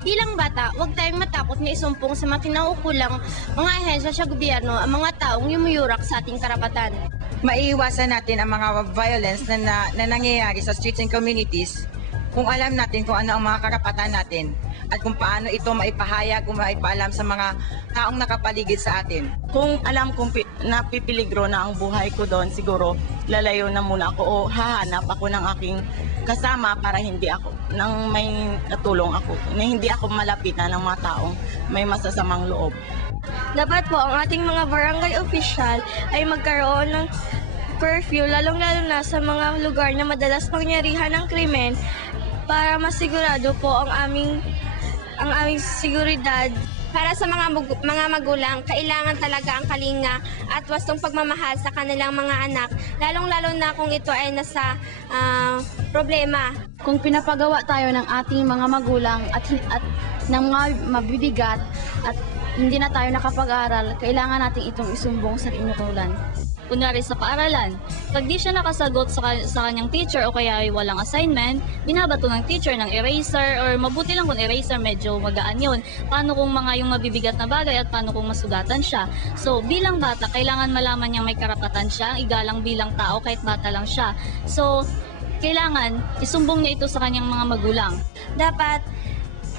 Bilang bata, huwag tayong matakot na isumpong sa mga kinaukulang mga ahensya sa gobyerno ang mga taong yumuyurak sa ating karapatan. Maiiwasan natin ang mga violence na, na, na nangyayari sa streets and communities kung alam natin kung ano ang mga karapatan natin at kung paano ito maipahayag o maipaalam sa mga taong nakapaligid sa atin. Kung alam kong pi- napipiligro na ang buhay ko doon, siguro lalayo na muna ako o hahanap ako ng aking kasama para hindi ako, nang may natulong ako, na hindi ako malapitan ng mga taong may masasamang loob. Dapat po ang ating mga barangay official ay magkaroon ng curfew, lalong-lalo na sa mga lugar na madalas pangyarihan ng krimen para masigurado po ang aming ang aming seguridad Para sa mga mga magulang, kailangan talaga ang kalinga at wastong pagmamahal sa kanilang mga anak, lalong-lalo na kung ito ay nasa ah, problema. kung pinapagawa tayo ng ating mga magulang at, at ng mga mabibigat at hindi na tayo nakapag-aral, kailangan natin itong isumbong sa tinutulan. Kunwari sa paaralan, pag di siya nakasagot sa, sa kanyang teacher o kaya ay walang assignment, binabato ng teacher ng eraser or mabuti lang kung eraser medyo magaan yun. Paano kung mga yung mabibigat na bagay at paano kung masugatan siya. So bilang bata, kailangan malaman niyang may karapatan siya, igalang bilang tao kahit bata lang siya. So kailangan isumbong niya ito sa kanyang mga magulang. dapat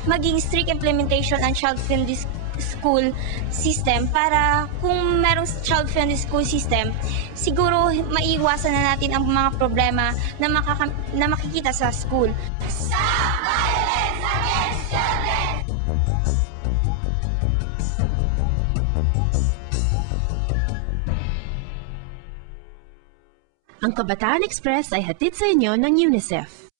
maging strict implementation ang child-friendly s- school system para kung merong child-friendly school system, siguro maiiwasan na natin ang mga problema na, makaka- na makikita sa school. Ang Kabataan Express ay hatid sa inyo ng UNICEF.